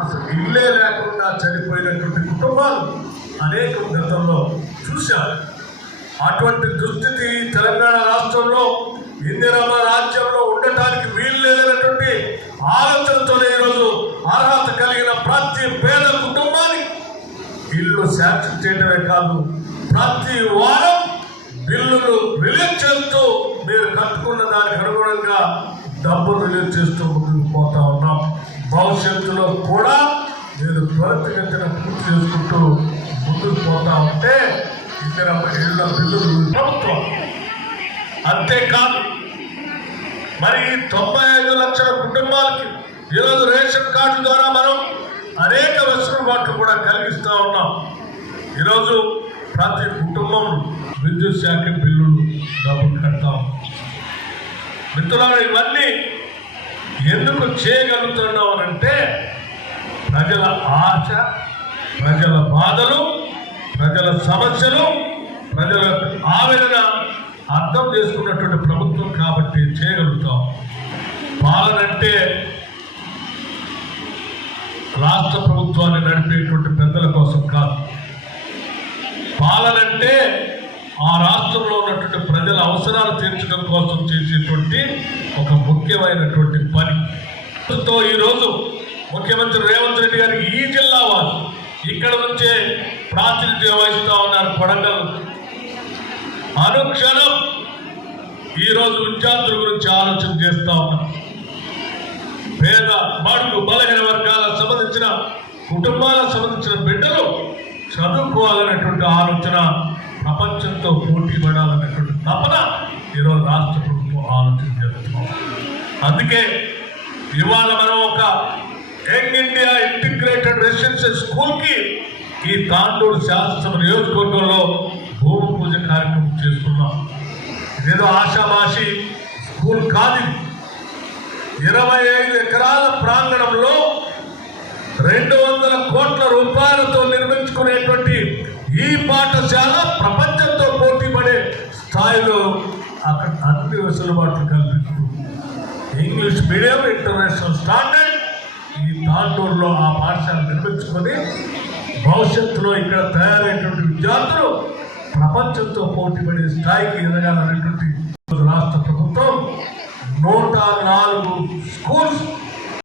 అసలు ఇల్లే లేకుండా చనిపోయినటువంటి కుటుంబాలు అనేక గతంలో చూశారు. అటువంటి దుస్థితి తెలంగాణ రాష్ట్రంలో ఇందిరమ్మ రాజ్యంలో ఉండటానికి వీలు లేదన్నటువంటి ఆలోచనతోనే ఈరోజు అర్హత కలిగిన ప్రతి పేద కుటుంబానికి ఇల్లు శాంక్షన్ చేయడమే కాదు ప్రతి వారం బిల్లులు రిలీజ్ చేస్తూ మీరు కట్టుకున్న దానికి అనుగుణంగా డబ్బులు రిలీజ్ చేస్తూ ముందుకు పోతా ఉన్నాం. భవిష్యత్తులో కూడా మీరు త్వరితగతిన పూర్తి చేసుకుంటూ ముందుకు పోతా ఉంటే ఇతర ఇళ్ళ బిల్లులు ప్రభుత్వం. అంతేకాదు మరి ఈ తొంభై ఐదు లక్షల కుటుంబాలకి ఈరోజు రేషన్ కార్డు ద్వారా మనం అనేక వెసులుబాట్లు కూడా కలిగిస్తూ ఉన్నాం. ఈరోజు ప్రతి కుటుంబం విద్యుత్ శాఖ బిల్లులు డబ్బులు కడతాం. మిత్రులారా ఇవన్నీ ఎందుకు చేయగలుగుతున్నావు అని అంటే ప్రజల ఆశ ప్రజల బాధలు ప్రజల సమస్యలు ప్రజల ఆవేదన అర్థం చేసుకున్నటువంటి ప్రభుత్వం కాబట్టి చేయగలుగుతాం. పాలనంటే రాష్ట్ర ప్రభుత్వాన్ని నడిపేటువంటి పెద్దల కోసం కాదు పాలన అంటే ఆ రాష్ట్రంలో ఉన్నటువంటి ప్రజల అవసరాలు తీర్చడం కోసం చేసేటువంటి ఒక ముఖ్యమైనటువంటి పని. తో ఈరోజు ముఖ్యమంత్రి రేవంత్ రెడ్డి గారికి ఈ జిల్లా వారు ఇక్కడ నుంచే ప్రాతినిధ్యం వహిస్తూ ఉన్నారు కొడంగల్. అనుక్షణం ఈరోజు విద్యార్థుల గురించి ఆలోచన చేస్తూ ఉన్నాం. పేద బడుగు బలహీన వర్గాలకు సంబంధించిన కుటుంబాలకు సంబంధించిన బిడ్డలు చదువుకోవాలనేటువంటి ఆలోచన ప్రపంచంతో పోటీ పడాలన్నటువంటి తపన ఈరోజు రాష్ట్ర ప్రభుత్వం ఆలోచన చేస్తున్నాం అందుకే ఇవాళ మనం ఒక యంగ్ ఇండియా ఇంటిగ్రేటెడ్ రెసిడెన్షియల్ స్కూల్కి ఈ తాండూరు శాసనసభ నియోజకవర్గంలో భూమి పూజ కార్యక్రమం చేస్తున్నాం. ఇదేదో ఆషామాషి స్కూల్ కాదు ఇరవై ఐదు ఎకరాల ప్రాంగణంలో రెండు వందల కోట్ల రూపాయలతో నిర్మించుకునేటువంటి ఈ పాఠశాల ప్రపంచంతో స్థాయిలో అక్కడ అన్ని వెసులుబాట్లు కల్పిస్తూ ఇంగ్లీష్ మీడియం ఇంటర్నేషనల్ స్టాండర్డ్ ఈ తాండూరులో ఆ పాఠశాల నిర్మించుకొని భవిష్యత్తులో ఇక్కడ తయారైనటువంటి విద్యార్థులు ప్రపంచంతో పోటీ పడే స్థాయికి ఎదగాలనేటువంటి